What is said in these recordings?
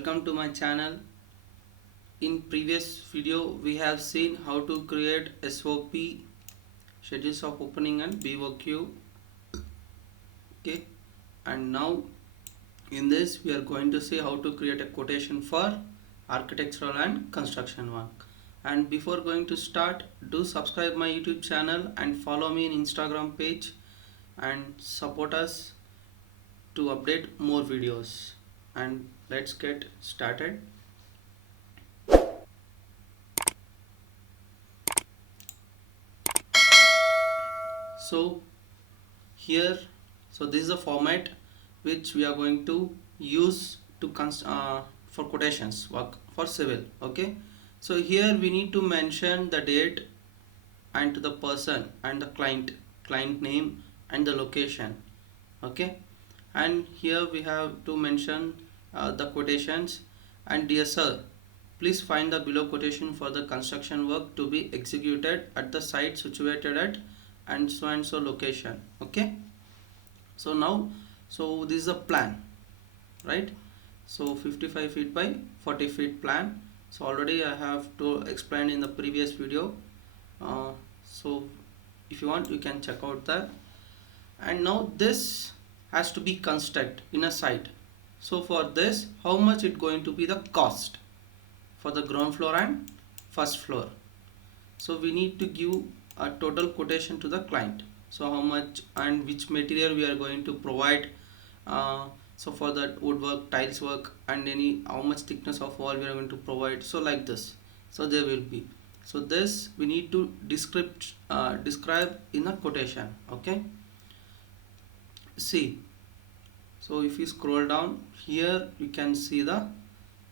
welcome to my channel. In previous video we have seen how to create SOP, schedules of opening and BOQ. Okay, and now in this we are going to see how to create a quotation for architectural and construction work. And before going to start, do subscribe my YouTube channel and follow me in Instagram page and support us to update more videos. And let's get started. So here, this is the format which we are going to use to for quotations work for civil. Okay, so here we need to mention the date and to the person and the client name and the location. Okay, and here we have to mention the quotations. And dear sir, please find the below quotation for the construction work to be executed at the site situated at and so location. Okay, so now this is a plan, right? So 55 feet by 40 feet plan. So already I have to explain in the previous video, so if you want you can check out that. And now this has to be constructed in a site. So for this, how much it going to be the cost for the ground floor and first floor? So we need to give a total quotation to the client. So how much and which material we are going to provide. So for that woodwork, tiles work, and any how much thickness of wall we are going to provide. So like this. So there will be. So this we need to describe in a quotation. Okay. See. So if you scroll down here, you can see the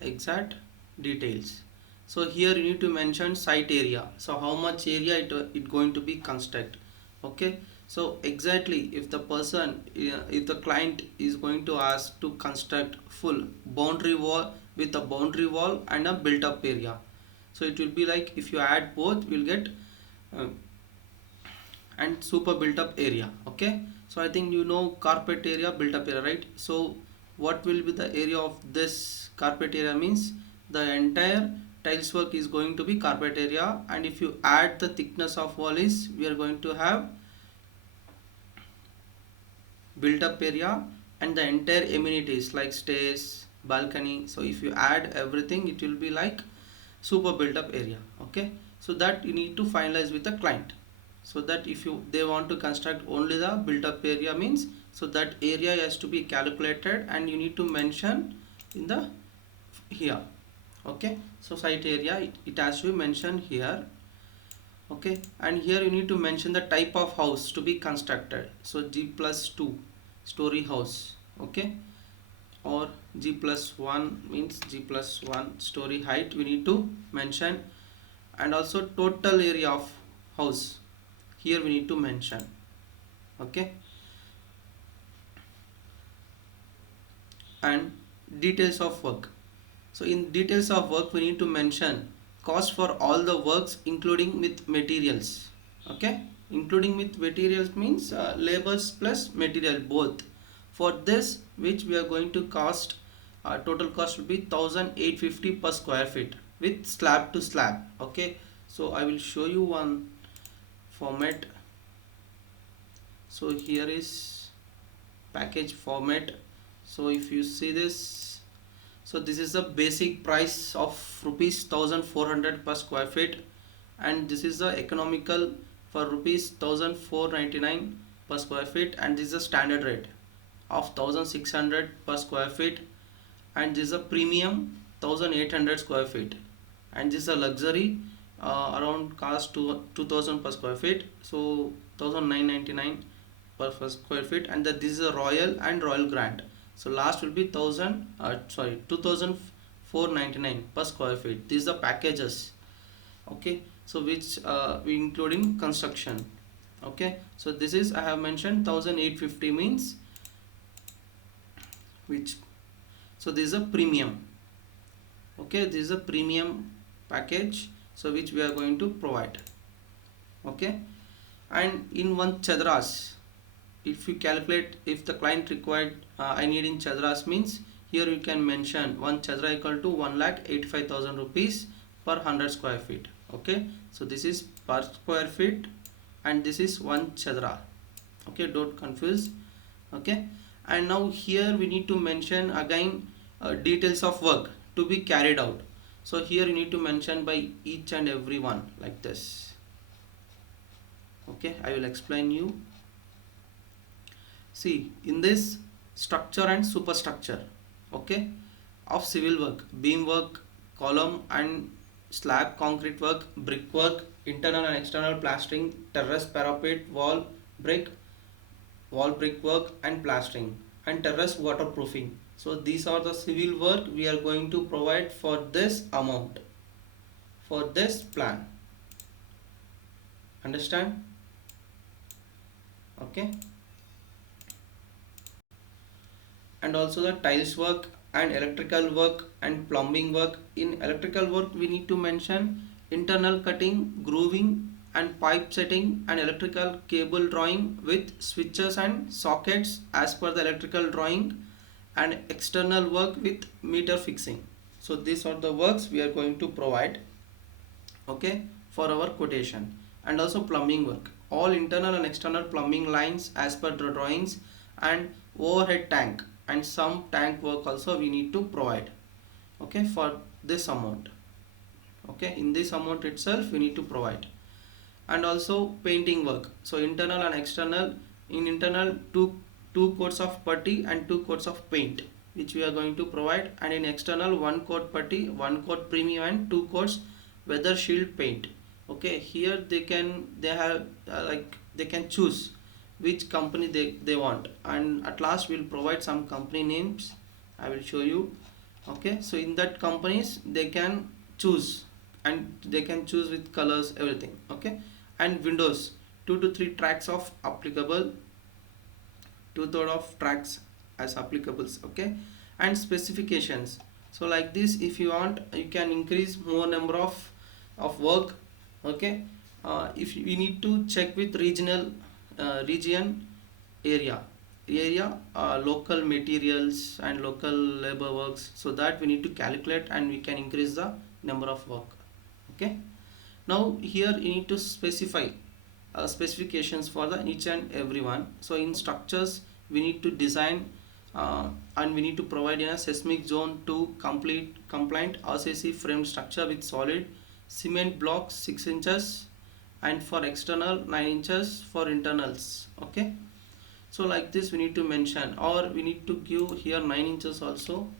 exact details. So here you need to mention site area. So how much area it going to be construct. Okay. So exactly if the client is going to ask to construct full boundary wall with a boundary wall and a built up area. So it will be like if you add both, you will get and super built up area. Okay, so I think you know carpet area, built up area, right? So what will be the area of this carpet area means the entire tiles work is going to be carpet area, and if you add the thickness of wall is we are going to have built up area and the entire amenities like stairs, balcony. So if you add everything, it will be like super built up area. Okay, so that you need to finalize with the client. So that if they want to construct only the built up area means, so that area has to be calculated and you need to mention in the here. Okay, so site area it has to be mentioned here. Okay, and here you need to mention the type of house to be constructed. So G+2 story house. Okay, or G+1 means G+1 story height we need to mention, and also total area of house here we need to mention. Okay, and details of work. So in details of work we need to mention cost for all the works including with materials. Okay, including with materials means labors plus material both. For this which we are going to cost, total cost will be 1850 per square feet with slab to slab. Okay, so I will show you one format. So here is package format. So if you see this, so this is the basic price of rupees 1400 per square feet, and this is the economical for rupees 1499 per square feet, and this is the standard rate of 1600 per square feet, and this is a premium 1800 square feet, and this is a luxury around cost to 2000 per square feet, so 1999 per square feet, and this is a royal and royal grand. So last will be 2499 per square feet. These are the packages. Okay, so which we including construction. Okay, so this is I have mentioned 1850 means which, so this is a premium. Okay, this is a premium package, so which we are going to provide. Okay, and in one chadras, if you calculate, if the client required I need in chadras means here you can mention 1 chadra equal to 1,85,000 rupees per 100 square feet. Okay, so this is per square feet and this is 1 chadra. Okay, don't confuse. Okay, and now here we need to mention again details of work to be carried out. So here you need to mention by each and every one like this. Okay, I will explain you. See, in this structure and superstructure, okay, of civil work, beam work, column and slab concrete work, brick work, internal and external plastering, terrace parapet, wall brick work and plastering, and terrace waterproofing. So these are the civil work we are going to provide for this amount, for this plan. Understand? Okay. And also the tiles work and electrical work and plumbing work. In electrical work we need to mention internal cutting, grooving and pipe setting and electrical cable drawing with switches and sockets as per the electrical drawing, and external work with meter fixing. So these are the works we are going to provide, okay, for our quotation. And also plumbing work, all internal and external plumbing lines as per the drawings, and overhead tank and some tank work also we need to provide, okay, for this amount. Okay, in this amount itself we need to provide. And also painting work, so internal and external. In internal, two coats of putty and 2 coats of paint which we are going to provide, and in external 1 coat putty, 1 coat premium and 2 coats weather shield paint. Okay, here they can choose which company they want, and at last we'll provide some company names, I will show you. Okay, so in that companies they can choose, and they can choose with colors, everything. Okay, and windows, 2 to 3 tracks of applicable, 2/3 of tracks as applicables. Okay, and specifications, so like this, if you want you can increase more number of work. Okay, if we need to check with region area, local materials and local labor works, so that we need to calculate and we can increase the number of work. Okay, now here you need to specify specifications for the each and every one. So in structures we need to design and we need to provide in a seismic zone to compliant RCC framed structure with solid cement blocks 6 inches, and for external 9 inches for internals. Okay, so like this we need to mention, or we need to give here 9 inches also.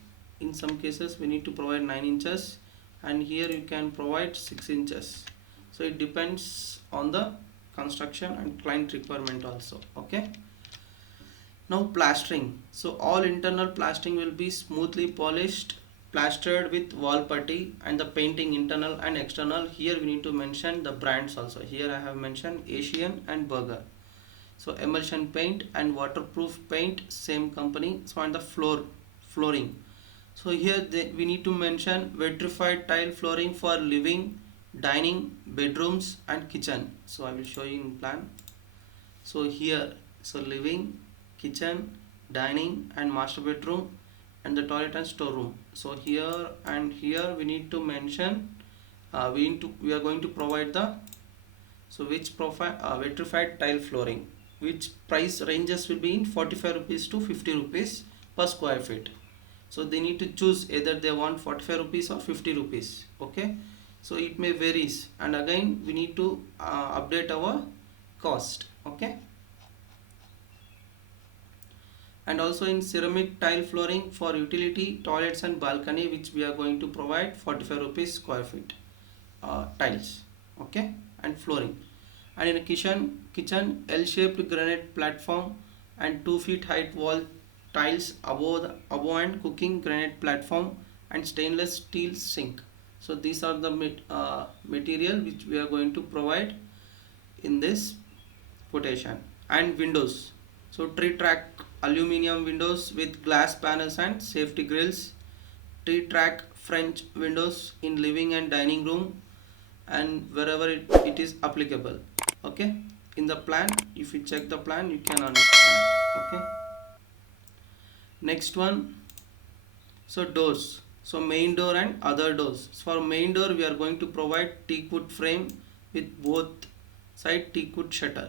In some cases we need to provide 9 inches, and here you can provide 6 inches. So it depends on the construction and client requirement also. Okay, now plastering, so all internal plastering will be smoothly polished, plastered with wall putty, and the painting internal and external. Here we need to mention the brands also. Here I have mentioned Asian and Burger. So emulsion paint and waterproof paint, same company. So and the flooring, so here we need to mention vitrified tile flooring for living, dining, bedrooms and kitchen. So I will show you in plan. So here, so living, kitchen, dining and master bedroom, and the toilet and storeroom. So here and here we need to mention we are going to provide the, so which profile vitrified tile flooring, which price ranges will be in 45 rupees to 50 rupees per square feet. So they need to choose either they want 45 rupees or 50 rupees. Okay, so it may varies, and again we need to update our cost. Okay, and also in ceramic tile flooring for utility, toilets and balcony, which we are going to provide 45 rupees square feet tiles. Okay, and flooring. And in a kitchen L-shaped granite platform and 2 feet height wall tiles above and cooking granite platform and stainless steel sink. So these are the material which we are going to provide in this quotation. And windows, so tree track aluminum windows with glass panels and safety grills, tree track French windows in living and dining room and wherever it is applicable. Okay, in the plan, if you check the plan you can understand. Okay, next one, So doors, so main door and other doors. For main door we are going to provide teak wood frame with both side teak wood shutter,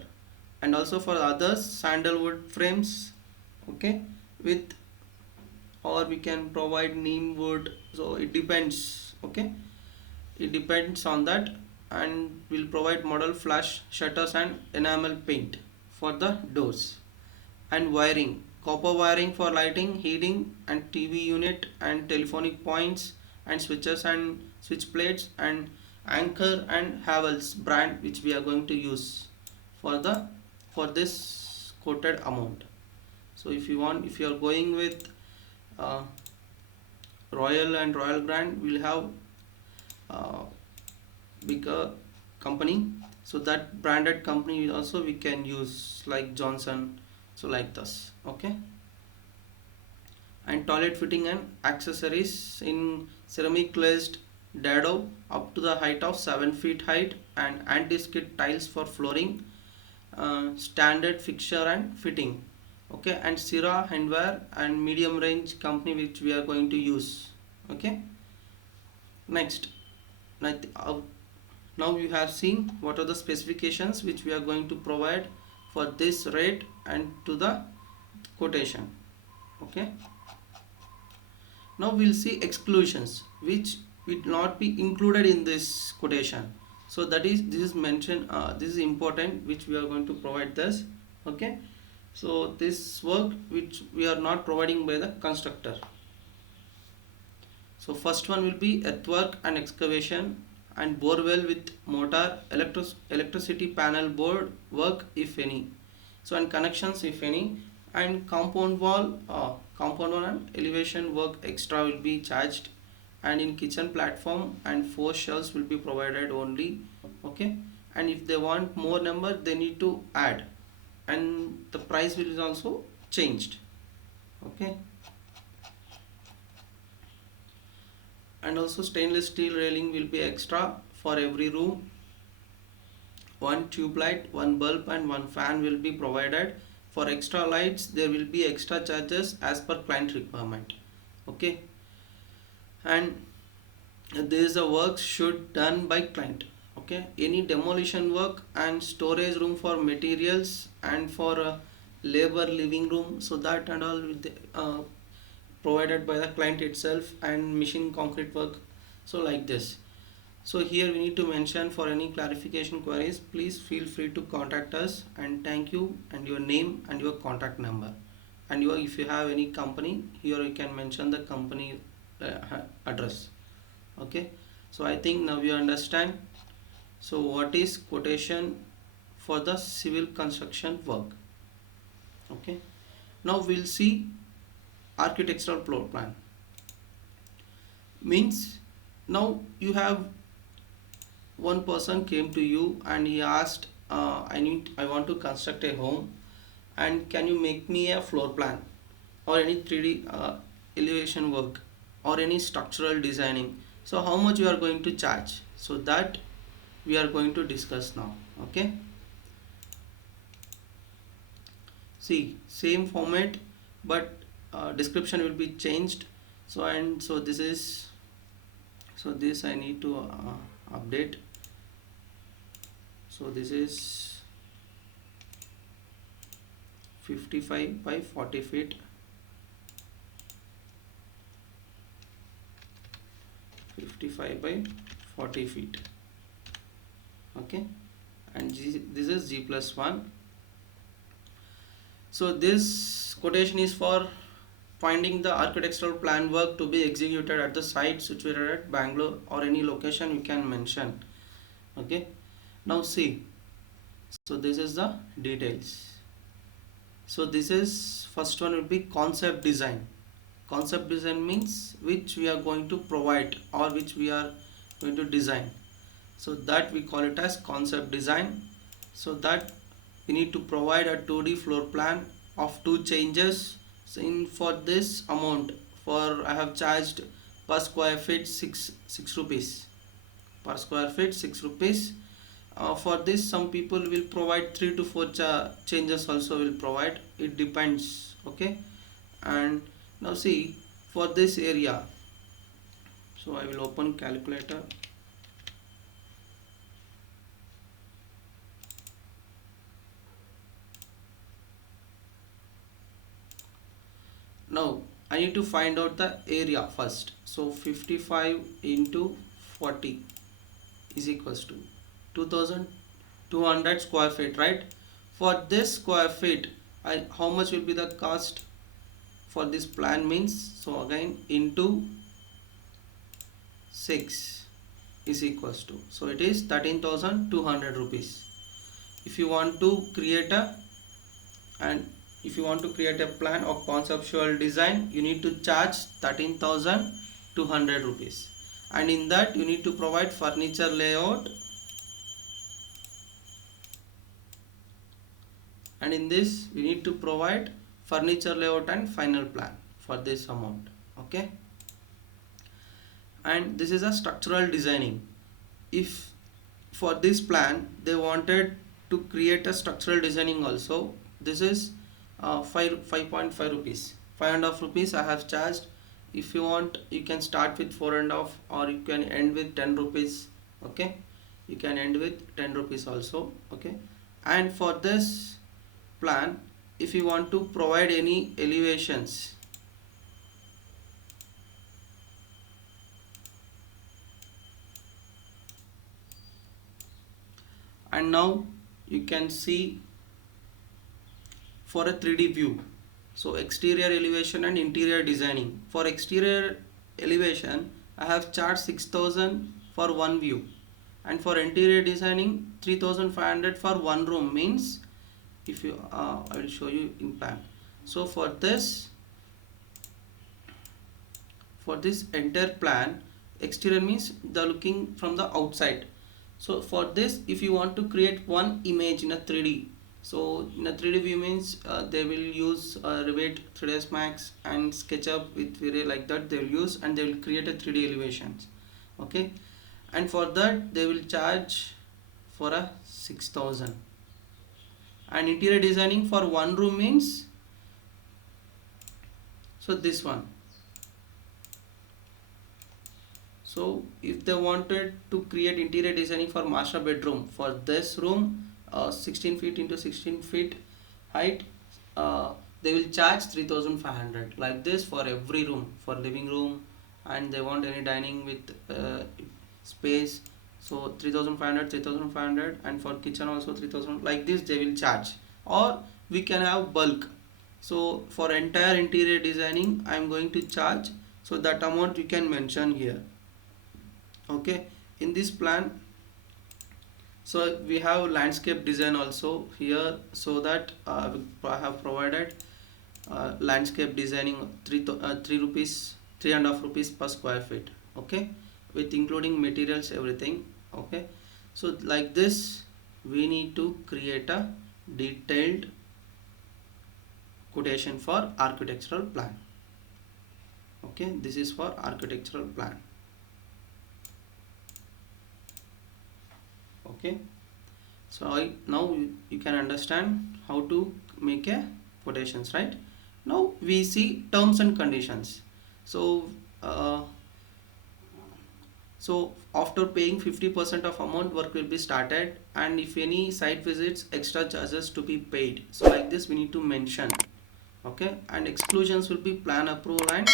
and also for others sandalwood frames, okay, with, or we can provide neem wood, so it depends, okay, it depends on that. And we'll provide model flash shutters and enamel paint for the doors. And wiring, copper wiring for lighting, heating and TV unit and telephonic points and switches and switch plates and Anchor and Havells brand which we are going to use for the, for this quoted amount. So if you want, if you are going with uh, Royal and Royal brand, we'll have uh, bigger company, so that branded company also we can use like Johnson, so like this, okay. And toilet fitting and accessories in ceramic glazed dado up to the height of 7 feet height, and anti-skid tiles for flooring, standard fixture and fitting, okay. And Syrah handware and medium range company which we are going to use, okay. Next, now you have seen what are the specifications which we are going to provide for this rate and to the quotation, okay. Now we'll see exclusions which will not be included in this quotation. So that is, this is mentioned, this is important which we are going to provide this, okay. So this work which we are not providing by the constructor. So first one will be earthwork and excavation and borewell with motor, electricity panel board work if any, so and connections if any, and compound wall and elevation work extra will be charged, and in kitchen platform and 4 shelves will be provided only, okay. And if they want more number they need to add, and the price will is also changed, okay. And also stainless steel railing will be extra for every room. One tube light, one bulb and one fan will be provided. For extra lights there will be extra charges as per client requirement, okay. And this a work should done by client, okay. Any demolition work and storage room for materials and for labor living room, so that and all with provided by the client itself, and machine concrete work, so like this. So here we need to mention, for any clarification queries please feel free to contact us, and thank you, and your name and your contact number, and your, if you have any company here you can mention the company address, okay. So I think now you understand so what is quotation for the civil construction work, okay. Now we'll see architectural floor plan. Means now you have one person came to you and he asked, I want to construct a home, and can you make me a floor plan or any 3D elevation work or any structural designing, so how much you are going to charge, so that we are going to discuss now, okay. See, same format but description will be changed. So and so this is, so this I need to update. So this is 55 by 40 feet, 55 by 40 feet, okay. And this is G+1. So this quotation is for finding the architectural plan work to be executed at the site situated at Bangalore or any location you can mention, okay. Now see, so this is the details. So this is, first one will be concept design. Concept design means which we are going to provide or which we are going to design, so that we call it as concept design. So that we need to provide a 2D floor plan of 2 changes. So in for this amount, for I have charged per square feet 6 rupees, per square feet 6 rupees. For this some people will provide 3 to 4 changes also will provide, it depends, okay. And now see, for this area. So I will open calculator. Now I need to find out the area first. So 55 into 40 is equals to 2200 square feet, right? For this square feet, how much will be the cost for this plan means, so again into 6 is equals to, so it is 13,200 rupees. If you want to create a plan or conceptual design, you need to charge 13,200 rupees, and in that you need to provide furniture layout, and in this we need to provide furniture layout and final plan for this amount. Okay, and this is a structural designing. If for this plan they wanted to create a structural designing also, this is 5.5 rupees, 5.5 rupees I have charged. If you want, you can start with 4.5 or you can end with 10 rupees. Okay, you can end with 10 rupees also. Okay, and for this plan, if you want to provide any elevations, and now you can see for a 3D view, so exterior elevation and interior designing. For exterior elevation I have charged 6,000 for one view, and for interior designing 3,500 for one room. Means if you I will show you in plan. So for this entire plan, exterior means the looking from the outside. So for this, if you want to create one image in a 3D, so in a 3D view means they will use Revit, 3ds Max and SketchUp with V-Ray, like that they will use, and they will create a 3D elevations. Okay, and for that they will charge for a 6,000. And interior designing for one room means, so this one. So if they wanted to create interior designing for master bedroom, for this room 16 feet into 16 feet height, they will charge 3,500, like this for every room. For living room, and they want any dining with space, so 3,500, and for kitchen also 3,000, like this they will charge. Or we can have bulk. So for entire interior designing I am going to charge, so that amount you can mention here. Okay, in this plan, so we have landscape design also here, so that I have provided landscape designing 3 rupees, 3.5 rupees per square feet. Okay, with including materials, everything. Okay, so like this we need to create a detailed quotation for architectural plan. Okay, this is for architectural plan. Okay, so now you can understand how to make a quotations, right? Now we see terms and conditions. So after paying 50% of amount, work will be started, and if any site visits, extra charges to be paid. So like this we need to mention. Okay, and exclusions will be plan approval, and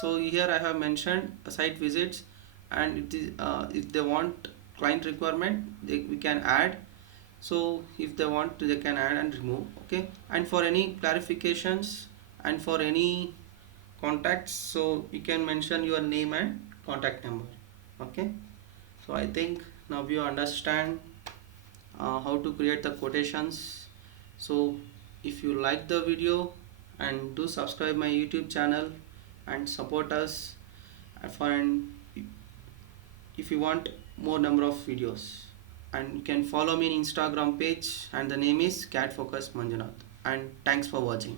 so here I have mentioned site visits, and it is if they want client requirement, we can add. So if they want to, they can add and remove. Okay, and for any clarifications and for any contacts, so you can mention your name and contact number. Okay, so I think now you understand how to create the quotations. So if you like the video, and do subscribe my YouTube channel and support us for, and if you want more number of videos, and you can follow me in Instagram page, and the name is CADFOCUS Manjunath. And thanks for watching.